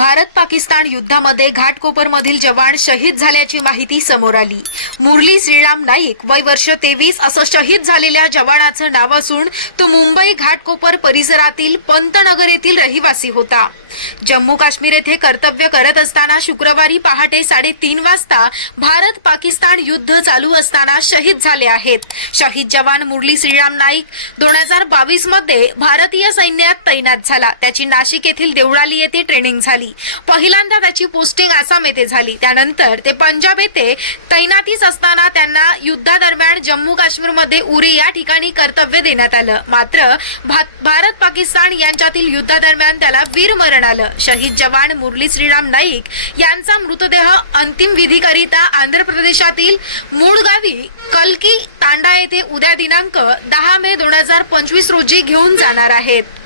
भारत पाकिस्तान युद्धामध्ये घाटकोपरमधील जवान शहीद झाल्याची माहिती समोर आली. मुरली श्रीराम नाईक वय वर्ष तेवीस असं शहीद झालेल्या जवानाचं नाव असून तो मुंबई घाटकोपर परिसरातील पंतनगर येथील रहिवासी होता. जम्मू काश्मीर येथे कर्तव्य करत असताना शुक्रवारी पहाटे साडेतीन वाजता भारत पाकिस्तान युद्ध चालू असताना शहीद झाले आहेत. शहीद जवान मुरली श्रीराम नाईक दोन हजार बावीसमध्ये भारतीय सैन्यात तैनात झाला. त्याची नाशिक येथील देवळाली येथे ट्रेनिंग झाली. पहिल्यांदा त्याची पोस्टिंग आसाम येथे झाली. त्यानंतर ते पंजाब येथे तैनातीच असताना त्यांना युद्धादरम्यान जम्मू काश्मीरमध्ये उरी या ठिकाणी कर्तव्य देण्यात आलं. मात्र भा- भारत पाकिस्तान यांच्यातील युद्धादरम्यान त्याला वीरमरण आलं शहीद जवान मुरली श्रीराम नाईक यांचा मृतदेह अंतिम विधीकरिता आंध्र प्रदेशातील मूळ गावी कलकी तांडा येथे उद्या दिनांक दहा मे दोन हजार पंचवीस रोजी घेऊन जाणार आहेत.